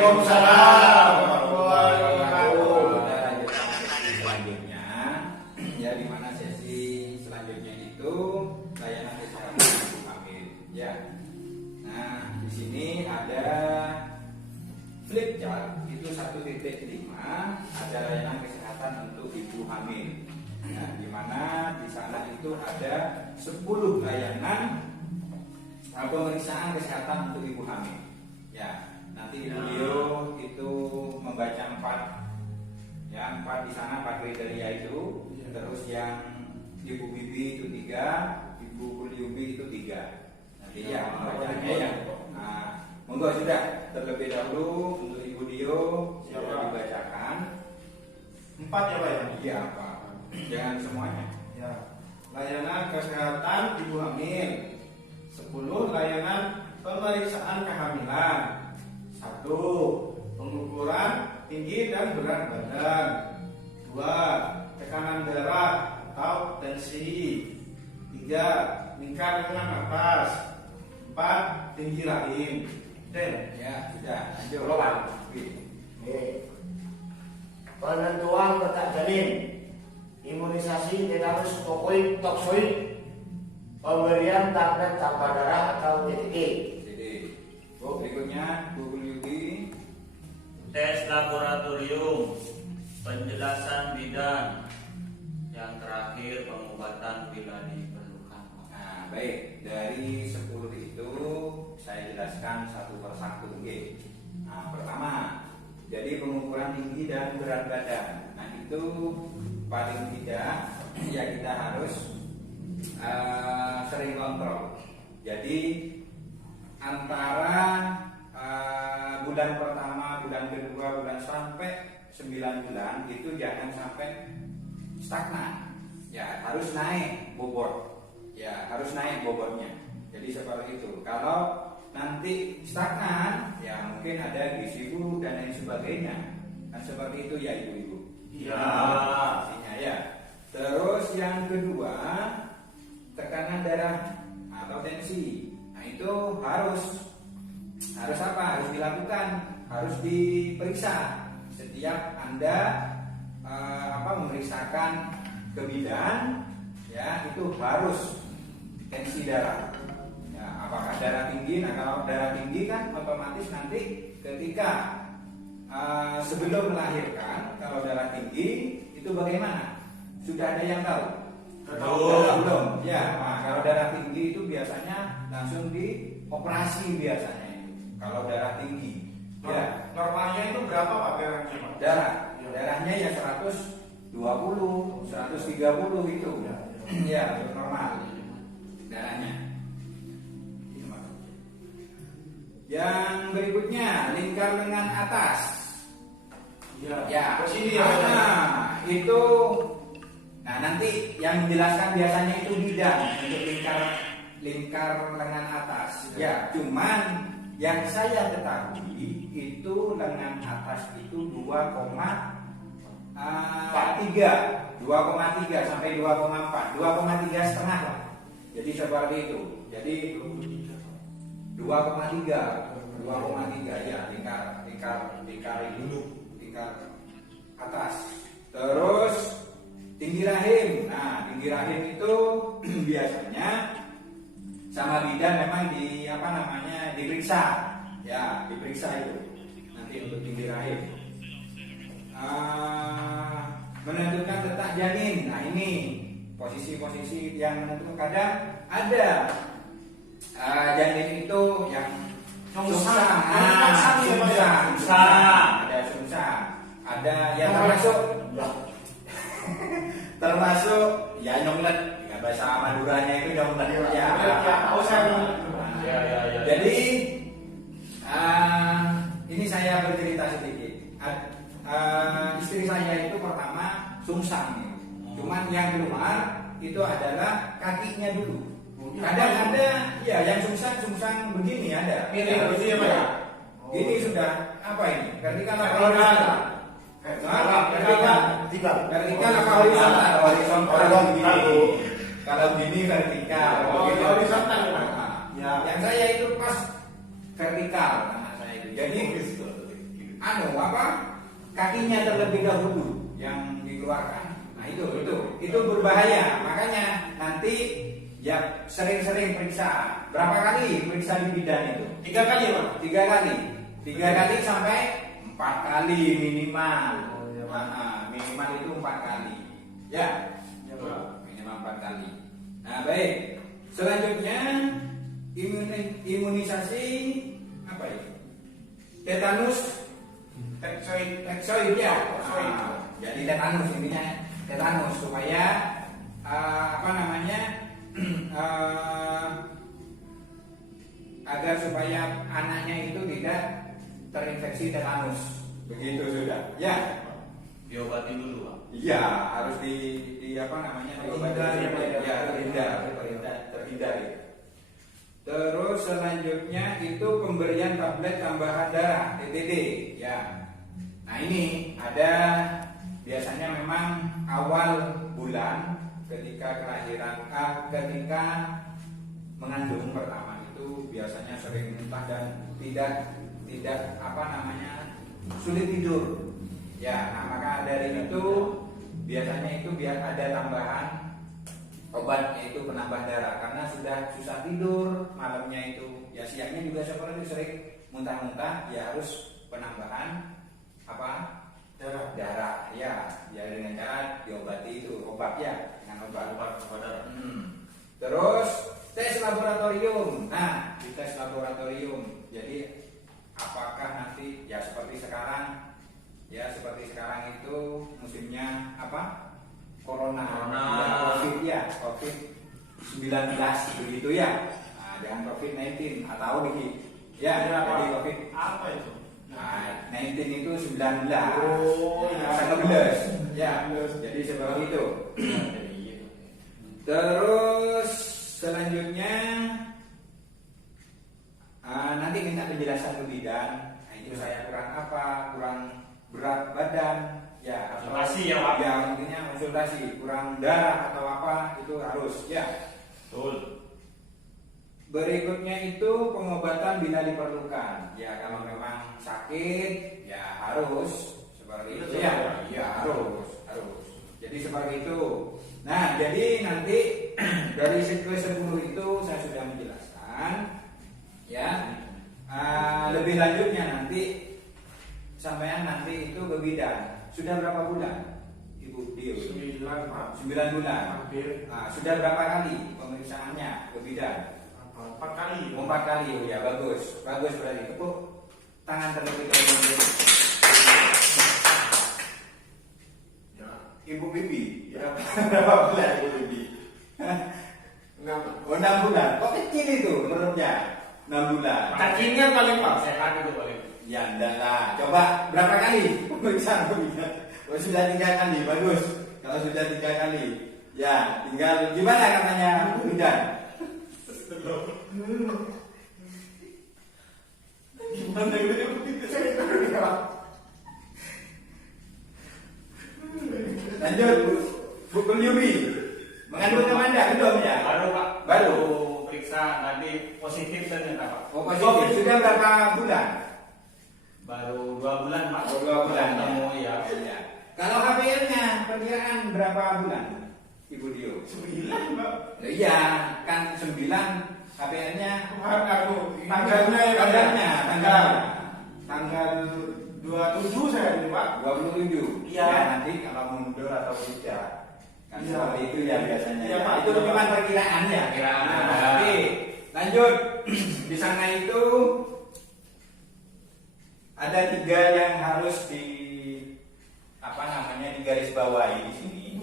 Waalaikumsalam warahmatullahi wabarakatuh. Kita lanjutkan sesi selanjutnya, ya, di mana sesi selanjutnya itu layanan kesehatan ibu hamil, ya. Nah, di sini ada flip chart itu 1.5, ada layanan kesehatan untuk ibu hamil. Nah, di mana di sana itu ada 10 layanan pemeriksaan kesehatan untuk ibu hamil. Ya, nanti di video itu membaca 4, ya, 4 di sana 4 kriteria itu. Terus yang ibu bibi itu 3, ibu kuliubi itu 3. Nanti ya membacanya ya. Nah, monggo sudah terlebih dahulu untuk ibu Dio sudah dibacakan 4 ya Pak ya? Iya Pak. Jangan semuanya. Ya. Layanan kesehatan ibu hamil. 10 layanan pemeriksaan kehamilan. 1. Pengukuran tinggi dan berat badan. 2. Tekanan darah atau tensi. 3. Lingkar lengan atas. 4. Tinggi rahim. Ya, sudah. Lanjut. Penentuan letak janin, imunisasi tetanus tokoid toksoid, pemberian tablet tanpa darah atau TTG. Jadi, berikutnya Bu Yuki. Tes laboratorium, penjelasan bidan, yang terakhir pengobatan bila diperlukan. Nah, baik, dari 10 itu saya jelaskan satu persatu. Nah, pertama, jadi pengukuran tinggi dan berat badan. Nah, itu paling tidak ya kita harus sering kontrol. Jadi antara bulan pertama, bulan kedua, bulan sampai 9 bulan itu jangan sampai stagnan. Ya, harus naik bobot. Ya, harus naik bobotnya. Jadi seperti itu. Kalau nanti stagnan, ya mungkin ada gizi buruk dan lain sebagainya. Kan seperti itu ya ibu-ibu. Iya. Pastinya ya. Terus yang kedua, tekanan darah atau tensi. Nah, itu harus apa? Harus dilakukan, harus diperiksa setiap Anda memeriksakan ke bidan, ya itu harus tensi darah. Ya, apakah darah tinggi? Nah, kalau darah tinggi kan otomatis nanti ketika sebelum melahirkan, kalau darah tinggi itu bagaimana? Sudah ada yang tahu? Belum. Ya, nah, kalau darah tinggi itu biasanya langsung dioperasi biasanya itu. Kalau darah tinggi, ya. Normalnya itu berapa Pak darahnya Pak? Darahnya ya 120, 130 itu. Ya, itu normal darahnya. Yang berikutnya, lingkar lengan atas. Ya, sini ya. Itu. Nah, nanti yang menjelaskan biasanya itu bidan untuk lingkar lengan atas. Ya, cuman yang saya ketahui itu lengan atas itu 2,3 sampai 2,4, 2,3 setengah lah. Jadi seperti itu. Jadi 2,3 ya lingkar atas. Terus tinggi rahim. Nah, tinggi rahim itu biasanya sama bidan memang diperiksa. Ya, diperiksa itu. Nanti untuk tinggi rahim. Menentukan letak janin. Nah, ini posisi-posisi yang menentukan. Kadang ada janin itu yang sungsang. Ada sungsang. Ada yang termasuk ya nyonglet. Ya, bahasa Maduranya itu nyonglet. Ya. Jadi ini saya bercerita sedikit. Istri saya itu pertama sungsang. Cuman yang keluar itu adalah kakinya dulu. Kadang ada ya yang sungsang begini ada. Ini begini ya Pak ya? Ini sudah apa ini? Vertikal apa Horizontal. Vertikal apa horizontal? Horizontal. Kalau gini vertikal. Horizontal ya. Yang saya itu pas vertikal karena saya itu. Jadi kakinya terlebih dahulu yang dikeluarkan. Nah itu berbahaya. Makanya nanti ya sering-sering periksa. Berapa kali periksa di bidan itu? 3 kali Pak. 3 kali sampai 4 kali minimal. Oh, iya, Pak. Minimal itu 4 kali. Ya, Ya Pak. minimal 4 kali. Nah baik. Selanjutnya imunisasi apa ya? Tetanus teksoid ya. Jadi tetanus intinya tetanus supaya agar supaya anaknya itu tidak terinfeksi tetanus. Begitu sudah. Ya. Diobati dulu, Pak. Iya, harus diobati. Ya, terhindar. Terus selanjutnya itu pemberian tablet tambahan darah TTD. Ya. Nah ini ada biasanya memang awal bulan ketika ketika mengandung pertama itu biasanya sering muntah dan tidak sulit tidur. Ya, nah maka dari itu biasanya itu biar ada tambahan obat yaitu penambah darah karena sudah susah tidur malamnya itu. Ya siangnya juga seperti sering muntah-muntah, ya harus penambahan darah ya dengan cara diobati itu obat ya dengan obat darah. Terus tes laboratorium. Nah di tes laboratorium jadi apakah nanti ya seperti sekarang itu musimnya corona. Ya, COVID-19 begitu ya. Nah, jangan COVID-19 atau jadi COVID Apa itu? Nah, 19 itu 19. Oh, ya. 19. Ya, jadi seperti itu. Terus selanjutnya nanti minta penjelasan ke bidan. Nah, itu saya kurang berat badan, ya Konsultasi ya, Pak. Ya intinya konsultasi, kurang darah atau apa itu harus ya. Betul. Berikutnya itu pengobatan bila diperlukan. Ya kalau memang sakit ya harus seperti itu ya. Ya harus. Jadi seperti itu. Nah, jadi nanti dari ke-10 itu saya sudah menjelaskan ya. Lebih lanjutnya nanti sampean nanti itu ke bidan. Sudah berapa bulan? Ibu Dio? 9 Pak. 9 bulan. Hampir. Sudah berapa kali pemeriksaannya ke bidan? 4 kali. 4 kali, ya bagus berarti. Tepuk tangan terlebih dahulu. Ya. Ibu Bibi, berapa bulan Ibu Bibi? 6 bulan. Kok kecil itu menurutnya? 6 bulan. Cacingnya paling Pak. Sehat itu paling. Ya enggak lah. Coba berapa kali pemeriksaan bidan? Oh, sudah 3 kali, bagus. Kalau sudah 3 kali, ya tinggal gimana katanya bidan? Gimana itu? Lanjut, Bu Kulyubi. Mengandung Amanda belum ya? Baru, Pak. Baru. Periksa tadi positif ternyata, Pak. Oh, positif. Sudah berapa bulan? Baru 2 bulan, Pak. Oh, 2 bulan. Ketemu ya. Ya. Kalau HPL-nya perkiraan berapa bulan? Ibu Dio? 9 Pak. Iya, kan 9 HPL-nya Tanggal 27 saya ini Pak. 27. Iya. Ya, nanti kalau mundur atau tidak. Kan Iya. seperti itu ya biasanya. Iya, Ya. Pak. Itu cuma perkiraan ya. Perkiraan. Nah, nanti lanjut. Di sana itu ada 3 yang harus digaris bawahi di sini.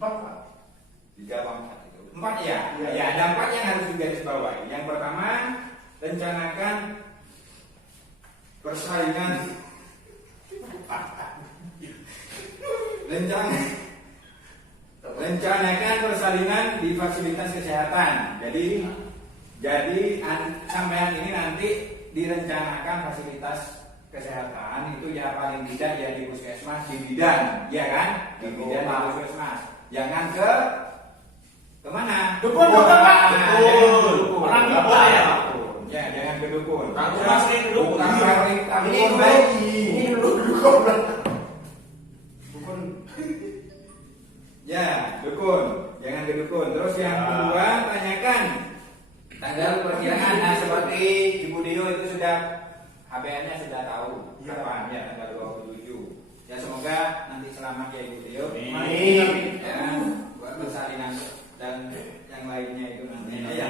4 Pak. 3 apa 4 itu? 4 ya. Iya. Ya, ada 4 yang harus digaris bawahi. Yang pertama, rencanakan persaingan rencanakan persalinan di fasilitas kesehatan. Jadi sampean ini nanti direncanakan fasilitas kesehatan itu ya paling tidak ya di puskesmas, di bidan, ya kan? Di bidan, di puskesmas. Jangan kemana? Dukun, Pak. Jangan ke dukun. Orang dukun ya. Ya, jangan ke dukun. Aku masih duduk. Bukan balik, tapi Ini dulu, bayi. ini dulu goblok. Dukun. Ya, dukun. Jangan ke dukun. Terus yang kedua, tanyakan tanggal perkiraan. Nah, seperti Ibu Dio itu sudah HBN-nya sudah tahu kapan ya, tanggal 27. Ya semoga nanti selamat ya Ibu Dio. Amin. Ya, buat persalinan dan yang lainnya itu nanti. Amin. Ya,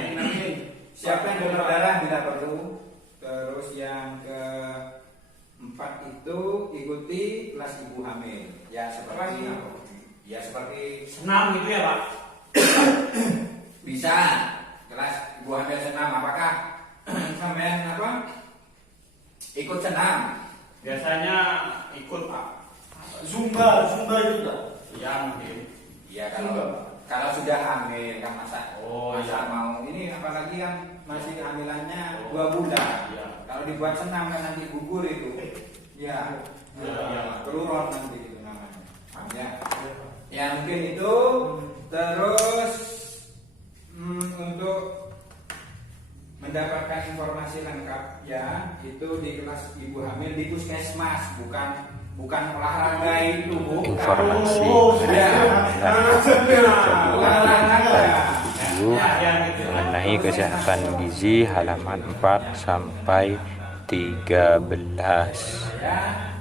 siapkan donor darah bila perlu. Terus yang keempat itu ikuti kelas ibu hamil. Ya seperti Senam gitu ya Pak? bisa kelas ibu hamil senam. Apakah sampean apa? Ikut senam? Biasanya ikut Pak. Zumba itu enggak? Iya mungkin. Iya kalau sudah hamil kan masa Oh, masa iya. mau ini apalagi kan masih hamilannya Oh. 2 bulan. Iya. Kalau dibuat senam kan nanti gugur itu. Ya. Iya. Keluron nanti itu namanya. Ya. Ya mungkin itu. Terus untuk mendapatkan informasi lengkap ya itu di kelas ibu hamil di puskesmas, bukan olahraga itu, bukan. Informasi Ya. Bukan olahraga. mengenai kesehatan gizi halaman 4 sampai 13. Ya.